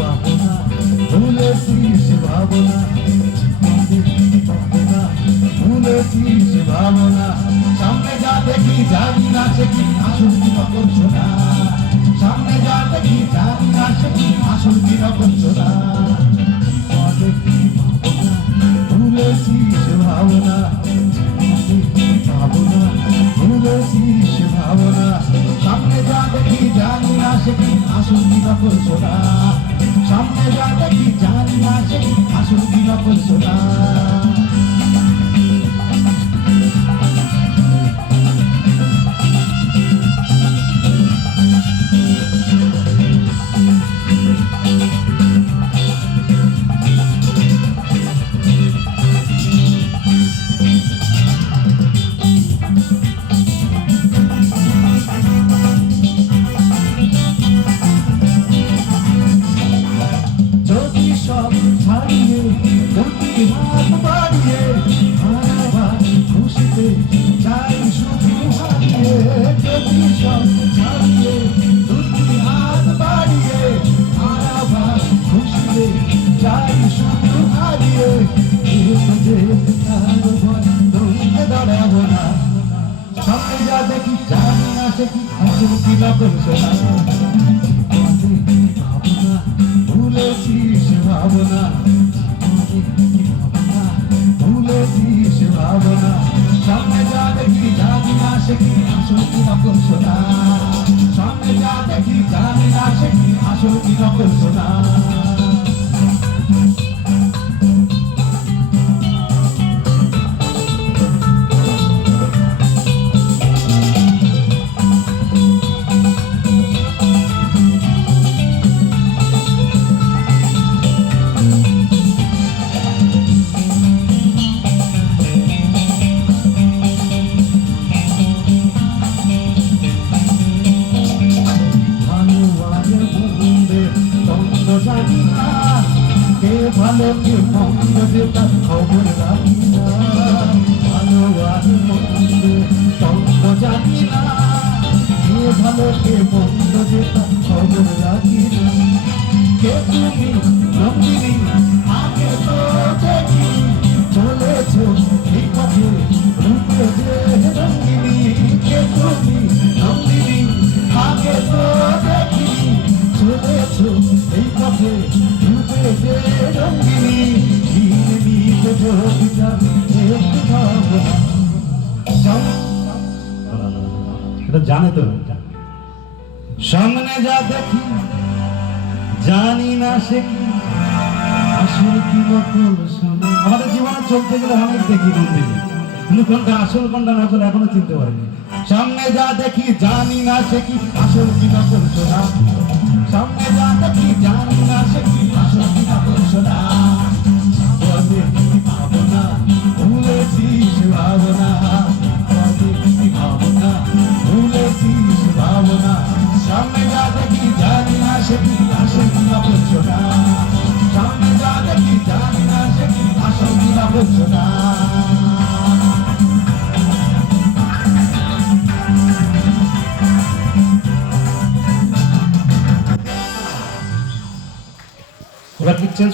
পাবো ভুলেছিস ভাবনা ভুলেছিস ভাবনা সামনে যা দেখি জানি না সে কি আসল কি নকল শোনা সামনে যা দেখি জানি না সে কি আসল কি নকল শোনা ভুলেছিস ভাবনা ভাবনা ভুলেছিস ভাবনা সামনে যা দেখি জানি না সে কি আসল কি নকল শোনা কি আসল কি দেখি জানি না সে কি আসল কি নকল শোনা সে কি আসল কি নকল শোনা সামনে যা দেখি, জানি না সে কি আসল কি নকল শোনা কে ভালো কে মন্দ যে খবর জানি কে তুমি নন্দিনী আগে তো জানে তো সামনে যা দেখি, জানি না সে কি। আসল কি আমাদের জীবনে চলতে গেলে অনেক দেখি নন্দিনী কিন্তু কোনটা আসল, কোনটা নকল এখনও চিনতে পারিনি। সামনে যা দেখি, জানি না সে কি। আসল কি শোনা সামনে যা দেখি, জানি না সে কি। আসল কি শোনা চেঞ্জ